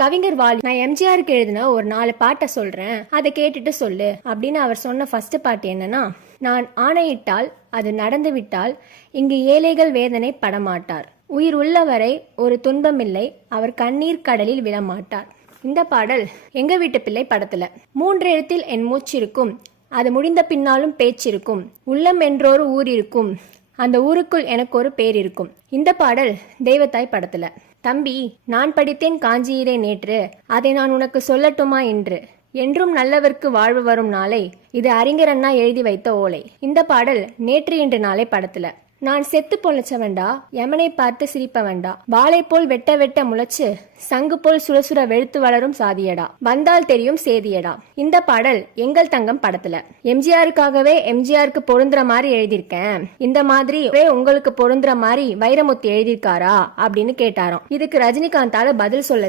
கவிஞர் வாலி, நான் எம்ஜிஆருக்கு எழுதின ஒரு 4 பாட்டை சொல்றேன், அதை கேட்டுட்டு சொல்லு அப்படின்னு அவர் சொன்ன ஃபர்ஸ்ட் பாட்டு என்னன்னா, நான் ஆணையிட்டால் அது நடந்துவிட்டால் இங்கு ஏழைகள் வேதனை படமாட்டார், உயிர் உள்ளவரை ஒரு துன்பமில்லை, அவர் கண்ணீர் கடலில் விழமாட்டார். இந்த பாடல் எங்க வீட்டு பிள்ளை படத்துல. 3 எழுத்தில் என் மூச்சிருக்கும், அது முடிந்த பின்னாலும் பேச்சிருக்கும், உள்ளம் என்றொரு ஊர் இருக்கும், அந்த ஊருக்குள் எனக்கு ஒரு பேர் இருக்கும். இந்த பாடல் தெய்வத்தாய் படத்துல. தம்பி, நான் படித்தேன் காஞ்சியிலே நேற்று, அதை நான் உனக்கு சொல்லட்டுமா இன்று, என்றும் நல்லவர்க்கு வாழ்வு வரும் நாளை, இது அறிஞர் அண்ணா எழுதி வைத்த ஓலை. இந்த பாடல் நேற்று இன்று நாளை படத்துல. நான் செத்து பொழைச்சவன்டா, யமனை பார்த்து சிரிப்பவன்டா, வாளை போல் வெட்ட வெட்ட முளைச்சு சங்கு போல் சுரசுர வெளுத்து வளரும் சாதியடா, வந்தால் தெரியும் சேதியடா. இந்த பாடல் எங்கள் தங்கம் படத்துல. எம்ஜிஆருக்காகவே எம்ஜிஆருக்கு பொருந்துற மாதிரி எழுதியிருக்கேன், இந்த மாதிரி உங்களுக்கு பொருந்துற மாதிரி வைரமுத்து எழுதியிருக்காரா அப்படின்னு கேட்டாராம். இதுக்கு ரஜினிகாந்தால பதில் சொல்லவே